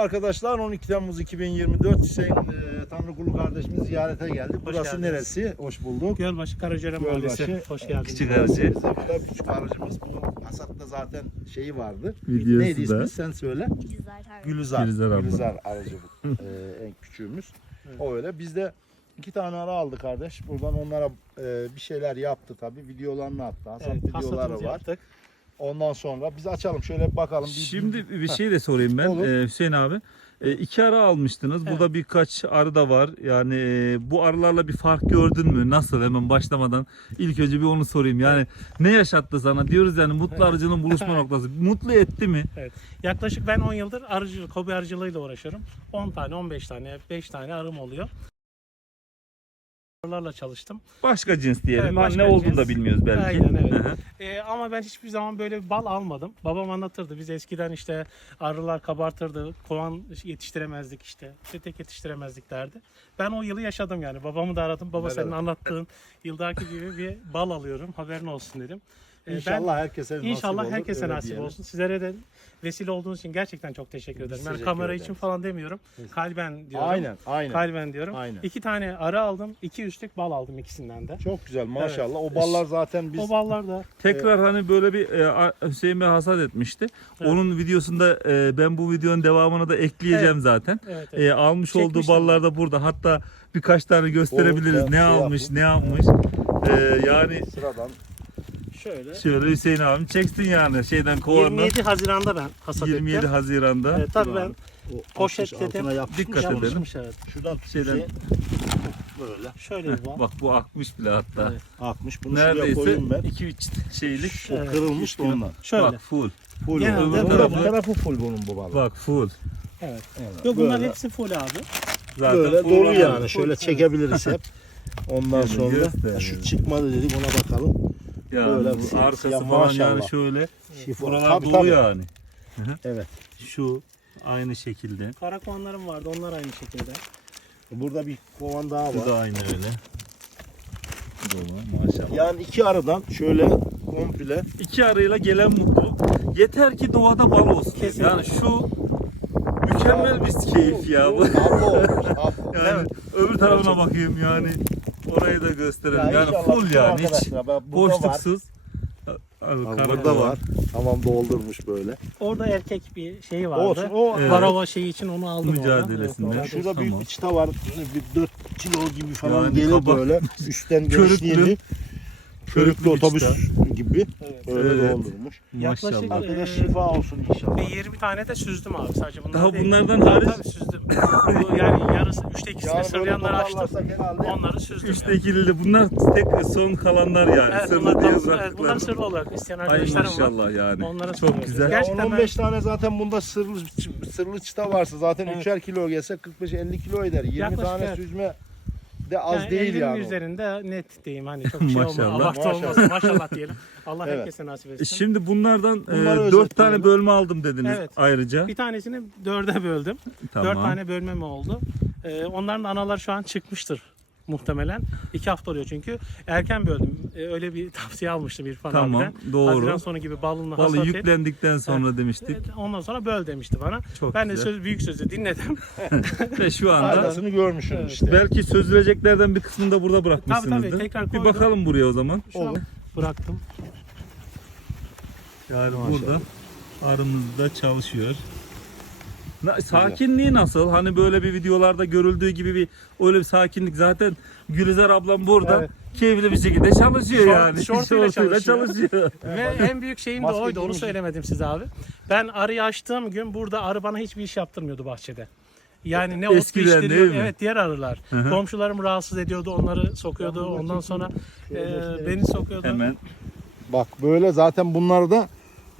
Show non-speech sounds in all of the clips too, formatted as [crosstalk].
arkadaşlar 12 Temmuz 2024 Hüseyin e, Tanrıkulu kardeşimiz ziyarete geldi. Burası geldiniz. neresi? Hoş bulduk. Gölbaşı Karacere Mahallesi. Hoş geldiniz. Küçük aracı. Bizim burada küçük aracımız bunun hasatta zaten şeyi vardı. Videosu Neydi ismi sen söyle. Gülizar. Gülizar. Gülizar aracı bu. e, en küçüğümüz. O öyle. Biz de iki tane ara aldı kardeş. Buradan onlara e, bir şeyler yaptı tabii. Videolarını attı. Hasat Evet, videoları var. yaptık. Ondan sonra biz açalım şöyle bir bakalım. Bir- Şimdi bir şey de sorayım ben Olur. Ee, Hüseyin abi. Ee, iki arı almıştınız. Burada birkaç arı da var. Yani e, bu arılarla bir fark gördün mü? Nasıl? Hemen başlamadan ilk önce bir onu sorayım. Yani ne yaşattı sana? Diyoruz yani mutlu arıcının buluşma [laughs] noktası. Mutlu etti mi? Yaklaşık ben 10 yıldır arıcılık, hobi arıcılığıyla uğraşıyorum. 10 tane, 15 tane, 5 tane arım oluyor. Arılarla çalıştım. Başka cins diyelim. Evet, ne olduğunu da bilmiyoruz belki. Aynen, evet. Hı hı. Ee, ama ben hiçbir zaman böyle bir bal almadım. Babam anlatırdı. Biz eskiden işte arılar kabartırdı. Kovan yetiştiremezdik işte. Petek yetiştiremezdik derdi. Ben o yılı yaşadım yani. Babamı da aradım. Baba Evet. senin anlattığın yıldaki gibi bir bal alıyorum. Haberin olsun dedim. Ee, ben- İnşallah herkese nasip İnşallah olur, herkese nasip diyelim. olsun. Sizlere de vesile olduğunuz için gerçekten çok teşekkür ederim. Yani teşekkür kamera ederiz. için falan demiyorum. Kalben diyorum. Aynen, aynen. Kalben diyorum. Aynen. İki tane arı aldım. iki üstlük bal aldım ikisinden de. Çok güzel maşallah. O ballar zaten biz O ballar da Tekrar hani böyle bir e, Hüseyin Bey hasat etmişti. Onun videosunda e, ben bu videonun devamını da ekleyeceğim zaten. evet, evet. E, almış olduğu Çekmiştim. ballar da burada. Hatta birkaç tane gösterebiliriz. O, ben ne şey almış, yaptım. ne yapmış. E, yani sıradan şöyle. şöyle Hüseyin abim çeksin yani şeyden kovandan. 27 Haziran'da ben hasat 27 ettim. Haziran'da. Evet, tabii ben o Poşetledim. altına yapışmış Dikkat edelim. evet. Şuradan Şeyden- şey, böyle Şöyle bir bal. Bak bu akmış bile hatta. Evet. akmış. Bunu şuraya Neredeyse koyayım ben. 2-3 şeylik. O Evet. kırılmış da ondan. Şöyle. Bak full. Full. Genelde bu. öbür Bu bu tarafı- tarafı full bunun bu balık. Bak full. Evet. Evet, Yok bunlar hepsi full abi. Zaten Böyle full dolu yani. Şöyle çekebiliriz hep. [laughs] Ondan sonra şu çıkmadı dedik ona bakalım. Yani Böyle bu şey- arkası ya falan maşallah. yani şöyle. Şifon. Buralar Tabii, dolu tabii. yani. Evet. Şu aynı şekilde. Karakonlarım vardı onlar aynı şekilde. Burada bir kovan daha Bu var. da aynı öyle. Dolu maşallah. Yani iki aradan şöyle komple İki arayla gelen mutluluk. Yeter ki doğada bal olsun. Kesinlikle. Yani şu mükemmel bir keyif ya bu. Yani öbür tarafına bakayım yani. Orayı da gösterelim. Ya yani full yani hiç boşluksuz. Abi, burada var. Tamam doldurmuş böyle. Orada erkek bir şey vardı. Olsun. O Evet. Varova şeyi için onu aldım Mücadelesinde. oradan. Ya Evet, şurada büyük bir çıta var. Bir 4 kilo gibi falan Yani gelir kabak- böyle. Üstten genişliğini. Körüklü otobüs gibi. Evet. Öyle Evet. doldurmuş. Yaklaşık- Maşallah. Arkadaş Ee, şifa olsun inşallah. Ve 20 tane de süzdüm abi sadece bunlar Daha değil. bunlardan hariç- tabii süzdüm. Yani yarısı, üçte ikisini Yani böyle sırlayanları açtım. Onları süzdüm. Üçte yani. ikili de bunlar tek son kalanlar yani. Evet, Sırlı bunlar, diye tam- evet, bunlar sırlı olarak isteyen Ay arkadaşlarım var. maşallah yani. Onlara Çok güzel. Gerçekten 10-15 tane zaten bunda sırlı sırlı çıta varsa zaten Evet. 3'er kilo gelse 45-50 kilo eder. 20 Yaklaşık tane evet. süzme de az yani değil 50'nin yani. üzerinde net diyeyim hani çok [laughs] şey olmaz. Maşallah. Abartı Maşallah. diyelim. Allah Evet. herkese nasip E etsin. Şimdi bunlardan Bunları 4 özetleyelim. tane bölme aldım dediniz Evet. ayrıca. Bir tanesini dörde böldüm. Tamam. Dört tane bölmem oldu. Ee, onların analar şu an çıkmıştır muhtemelen. İki hafta oluyor çünkü. Erken böldüm. Ee, öyle bir [laughs] tavsiye almıştım İrfan Tamam, abiden. doğru. Haziran sonu gibi balını Balı hasat et. yüklendikten sonra demiştik. Evet, Ondan sonra böl demişti bana. Çok ben de güzel. söz, büyük sözü dinledim. [laughs] Ve şu anda Faydasını görmüşsün Evet. işte. belki sözüleceklerden bir kısmını da burada bırakmışsınızdır. Tabii, tabii, tekrar bir koydum. bakalım buraya o zaman. Şu an bıraktım. Yani burada arımız da çalışıyor. Na- Sakinliği nasıl? Hani böyle bir videolarda görüldüğü gibi bir öyle bir sakinlik zaten Gülizar ablam burada Evet. keyifli bir şekilde çalışıyor Şort- yani. şortuyla çalışıyor. çalışıyor. Ve en büyük şeyim de Maske oydu. Onu söylemedim size abi. Ben arıyı açtığım gün burada arı bana hiçbir iş yaptırmıyordu bahçede. Yani ne ot Eskiden değil mi? evet diğer arılar. Hı hı. Komşularım rahatsız ediyordu, onları sokuyordu. Ondan sonra e, beni sokuyordu. Hemen Bak böyle zaten bunlarda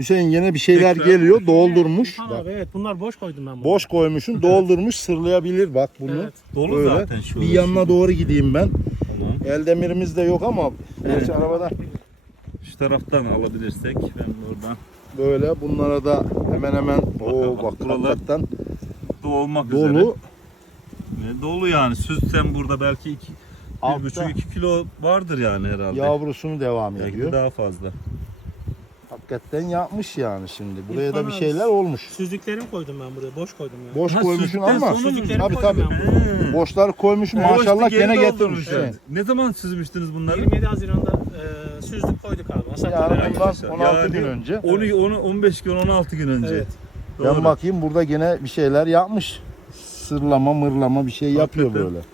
Hüseyin yine bir şeyler Tekrar. geliyor. Doldurmuş. Ha, Bak, abi, evet bunlar boş koydum ben bunu. boş koymuşsun. Doldurmuş. Sırlayabilir bak bunu. Evet. dolu Böyle. zaten şu. Bir yanına doğru gideyim ben. Tamam. El demirimiz de yok ama gerçi arabada Şu taraftan alabilirsek ben buradan böyle bunlara da hemen hemen o bak buralar hakikaten dolu olmak üzere. dolu. Ve dolu yani. Süzsem burada belki iki, bir Altta buçuk iki kilo vardır yani herhalde. Yavrusunu devam Belki de ediyor. daha fazla. Hakikaten yapmış yani şimdi. Buraya da bir abi, şeyler olmuş. Süzüklerimi koydum ben buraya. Boş koydum ya. Boş Ha, koymuşsun ama. sonra? Süzükleri Tabii koydum tabii. ben buraya. He. Boşları koymuşsun Boştu, maşallah geri gene doldurmuş getirmiş. yani. Evet. Ne zaman süzmüştünüz bunları? 27 Haziran'da e, süzdük koyduk abi. Hasat Yani yani, bundan 16 Yani gün önce. 10, 10, 15 gün 16 gün önce. Evet. Ben Doğru. bakayım burada gene bir şeyler yapmış. Sırlama mırlama bir şey yapıyor Hakikaten. böyle.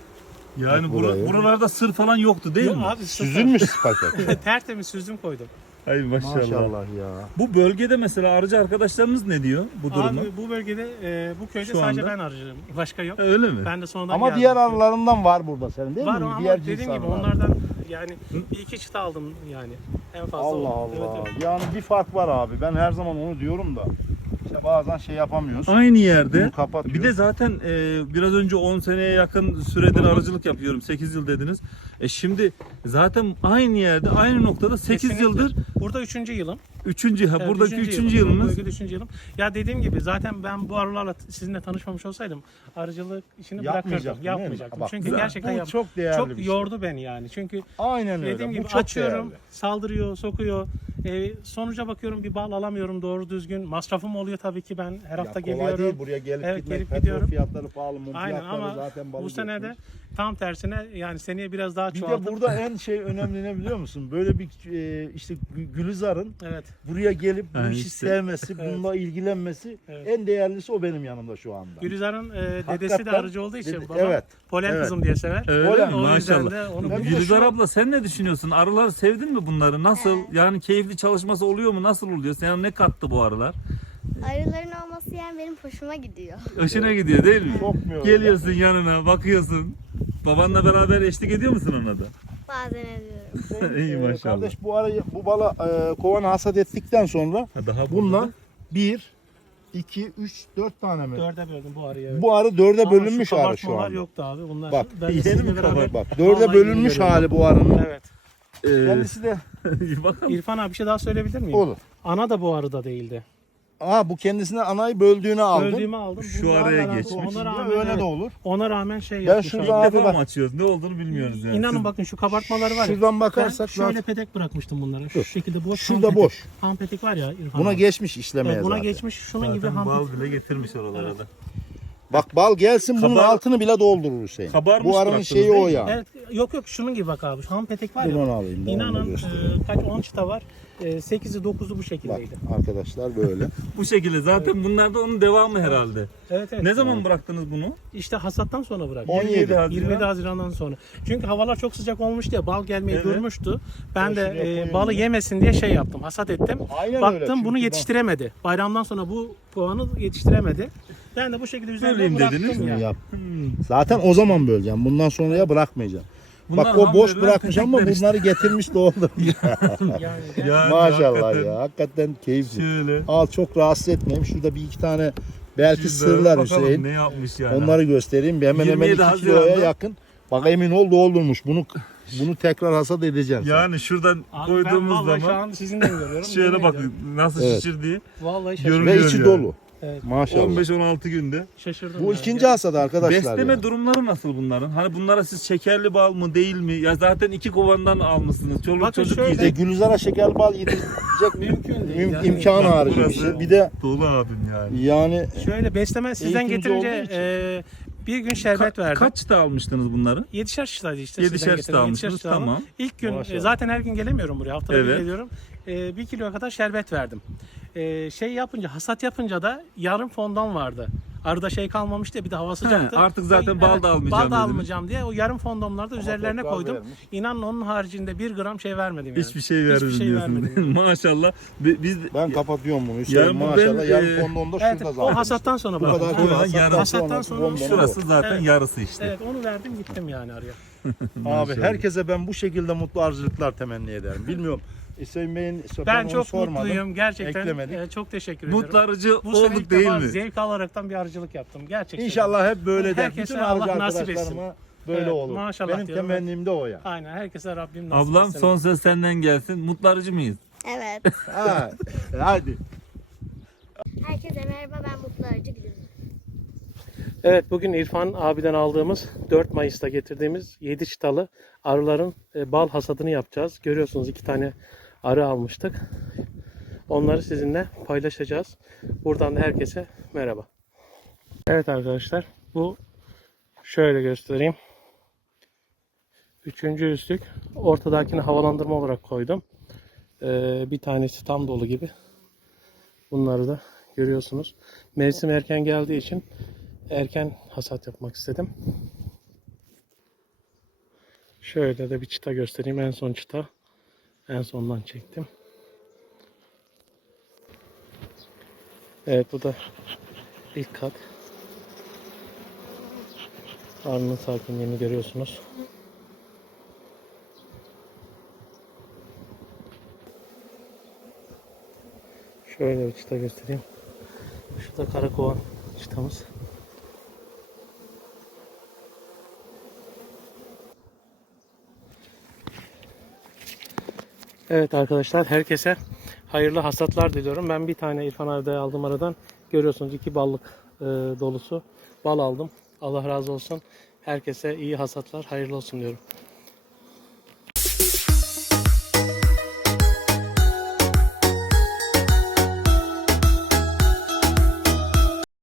Yani Bak bura- burayı. buralarda sır falan yoktu değil Yok mi? abi süzülmüş. Süzülmüş paket. [laughs] Tertemiz süzdüm koydum. Ay maşallah. Maşallah ya. Bu bölgede mesela arıcı arkadaşlarımız ne diyor bu duruma? Abi bu bölgede e, bu köyde Şu sadece anda- ben arıcıyım. [laughs] Başka yok. Öyle mi? Ben de sonradan Ama geldim. diğer arılarından var burada senin değil Var mi? ama diğer dediğim gibi arılar. onlardan yani bir iki çıta aldım yani. En fazla Allah o. Allah. Evet, evet. Yani bir fark var abi. Ben her zaman onu diyorum da. İşte bazen şey yapamıyoruz. Aynı yerde. Bir de zaten e, biraz önce 10 seneye yakın süredir arıcılık yapıyorum. 8 yıl dediniz. E şimdi zaten aynı yerde, aynı noktada 8 Kesinlikle. yıldır Burada üçüncü yılım. 3. ha Evet, buradaki üçüncü 3. yılım. Bu yılınız. bölgede üçüncü yılım. Ya dediğim gibi zaten ben bu arılarla t- sizinle tanışmamış olsaydım arıcılık işini bırakırdım. Yapmayacaktım. Bak, Çünkü gerçekten bu yap- çok değerli çok şey. yordu beni yani. Çünkü Aynen öyle. dediğim Bu gibi çok açıyorum, değerli. saldırıyor, sokuyor. E, sonuca bakıyorum bir bal alamıyorum doğru düzgün. Masrafım oluyor tabii ki ben her Ya hafta kolay geliyorum. değil buraya gelip Evet, gitmek. gelip gidiyorum. fiyatları pahalı, mum Aynen fiyatları ama zaten balı bu sene de. Tam tersine yani seneye biraz daha Bir de burada [laughs] en şey önemli ne biliyor musun? Böyle bir e, işte Gü- Gülizar'ın evet buraya gelip bu işi işte. sevmesi, [laughs] Evet. bununla ilgilenmesi Evet. en değerlisi o benim yanımda şu anda. Gülizar'ın e, dedesi de arıcı olduğu için dedi- babam evet, polen evet. kızım diye sever. Öyle Polen, mi? O Maşallah. de onu Ya Gülizar şu- abla sen ne düşünüyorsun? Arılar sevdin mi bunları? Nasıl? Yani keyifli çalışması oluyor mu? Nasıl oluyor? Sana ne kattı bu arılar? Arıların olması yani benim hoşuma gidiyor. Hoşuna gidiyor değil mi? Çok mu öyle? Geliyorsun yanına, bakıyorsun. Babanla beraber eşlik ediyor musun ona da? Bazen ediyorum. [laughs] İyi Ee, maşallah. Kardeş bu arayı bu bala e, kovanı hasat ettikten sonra Ha, daha bundan 1 2 3 4 tane mi? Dörde böldüm bu arıyı. Evet. Bu arı dörde Ama bölünmüş şu arı şu anda. yoktu abi. Bunlar Bak, ben yeni mi beraber- Bak dörde Vallahi bölünmüş hali bu arının. Evet. Ee, Kendisi de [laughs] bakalım. İrfan abi bir şey daha söyleyebilir miyim? olur. Ana da bu arıda değildi. Aa bu kendisine anayı böldüğünü aldım. Böldüğümü aldım. Şu Bundan araya garanti- geçmiş. Ona Ya rağmen, öyle evet, de olur. ona rağmen şey Ben yapmış şurada abi. İlk Abi defa bak. mı açıyoruz? Ne olduğunu bilmiyoruz yani. İnanın Siz- bakın şu kabartmaları var ya. Şuradan Ben bakarsak şöyle zaten- petek bırakmıştım bunlara. Şu Dur. şekilde boş. Şurada ham petek- boş. Ham petek var ya İrfan Buna abi. geçmiş işlemeye Evet, buna zaten. geçmiş. Şunun gibi Zaten ham bal petek. bile getirmiş oralara da. Bak bal gelsin bunun Kabar- altını bile doldurur Hüseyin. Kabarmış bu arının bıraktınız şeyi o yani. Evet, yok yok şunun gibi bak abi. Şu ham petek var Dur ya. onu alayım. ben onu da İnanın göstereyim. e, kaç 10 çıta var. E, 8'i 9'u bu Bak şekildeydi. arkadaşlar böyle. Bu şekilde zaten bunlar da onun devamı herhalde. Evet evet. Ne zaman bıraktınız bunu? İşte hasattan sonra bıraktım. 17 Haziran. 27 Haziran'dan sonra. Çünkü havalar çok sıcak olmuş diye bal gelmeyi Evet. durmuştu. Ben Ben de e, balı yemesin diye şey yaptım. Hasat ettim. Aynen öyle. Baktım Çünkü bunu bak- yetiştiremedi. Bayramdan sonra bu kovanı yetiştiremedi. Ben de bu şekilde üzerine bıraktım dediniz ya. yap. Zaten o zaman böleceğim. Bundan sonraya bırakmayacağım. Bunlar Bak o boş bırakmış ama işte. bunları getirmiş doldurmuş. [laughs] Yani, Yani Maşallah hakikaten ya. Hakikaten keyifli. Şöyle. Al çok rahatsız etmeyeyim. Şurada bir iki tane belki Şurada sırlar Hüseyin. Ne yapmış yani. Onları göstereyim. Hemen hemen 27 2 kiloya Haziran'da- yakın. Bak emin ol doldurmuş. Bunu bunu tekrar hasat edeceğim. Yani şuradan Abi ben koyduğumuz vallahi şu zaman an sizinden görüyorum. [laughs] şöyle bak nasıl Evet. şişirdiği. Vallahi şaşırdım. Ve içi yani. dolu. Evet, Maşallah. 15-16 günde. şaşırdım. Bu yani. ikinci hasat arkadaşlar. Besleme yani. durumları nasıl bunların? Hani bunlara siz şekerli bal mı değil mi? Ya zaten iki kovandan almışsınız. Çoluk Bakın çocuk şöyle- Bir de yiyecek. Gülizar'a şeker bal yedirecek [laughs] Mümkün değil. im- Yani- imkan harici bir şey. Bir de Dolu abim yani. yani Şöyle besleme sizden getirince e, bir gün şerbet Ka- verdim. kaç çıta almıştınız bunları? Yedişer çıtaydı işte. Yedişer çıta getirdim. almışsınız, Yedişer tamam. İlk gün Maşallah. e, zaten her gün gelemiyorum buraya. Haftada bir Evet. geliyorum. E, bir kiloya kadar şerbet verdim. E, şey yapınca hasat yapınca da yarım fondan vardı. Arada şey kalmamıştı ya, bir de hava sıcaktı. artık zaten bal da almayacağım Bal da almayacağım diye o yarım fondomları da üzerlerine koydum. vermiş. İnanın onun haricinde bir gram şey vermedim yani. Hiçbir şey vermedim Hiçbir şey diyorsun. vermedim. [laughs] Maşallah. Bi- Biz ben kapatıyorum bunu Hüseyin Yani bu maşallah. ben, Yarım e, fondonda Evet, şurada o zaten. hasattan sonra Bu kadar. Ha, Hasattan, yarım. Hasattan sonra bonbonu şurası zaten Evet. yarısı işte. Evet onu verdim gittim yani araya. [laughs] Abi herkese ben bu şekilde mutlu arıcılıklar temenni ederim. Bilmiyorum. Hüseyin Bey'in ben, Ben onu çok sormadım. mutluyum gerçekten. eklemedik. e, çok teşekkür ederim. Mutlu arıcı Bu sene ilk olduk değil defa mi? zevk alaraktan bir arıcılık yaptım. Gerçekten. İnşallah hep böyle der. Herkese Bütün arıcı Allah nasip arkadaşlarıma böyle Evet, olur. maşallah Benim diyorum. temennim de o ya. Aynen herkese Rabbim nasip Ablam etsin. son söz senden gelsin. Mutlu arıcı mıyız? Evet. [laughs] Ha, hadi. Herkese merhaba ben Mutlu Arıcı Gülüzar. Evet bugün İrfan abiden aldığımız 4 Mayıs'ta getirdiğimiz 7 çıtalı arıların e, bal hasadını yapacağız. Görüyorsunuz iki tane arı almıştık. Onları sizinle paylaşacağız. Buradan da herkese merhaba. Evet arkadaşlar bu şöyle göstereyim. Üçüncü üstlük ortadakini havalandırma olarak koydum. Ee, bir tanesi tam dolu gibi. Bunları da görüyorsunuz. Mevsim erken geldiği için erken hasat yapmak istedim. Şöyle de bir çıta göstereyim. En son çıta. En sondan çektim. Evet bu da ilk kat. Arının sakinliğini görüyorsunuz. Şöyle bir çıta göstereyim. Şu da karakovan çıtamız. Evet arkadaşlar herkese hayırlı hasatlar diliyorum. Ben bir tane İrfan abi'de aldım aradan. Görüyorsunuz iki ballık e, dolusu bal aldım. Allah razı olsun. Herkese iyi hasatlar, hayırlı olsun diyorum.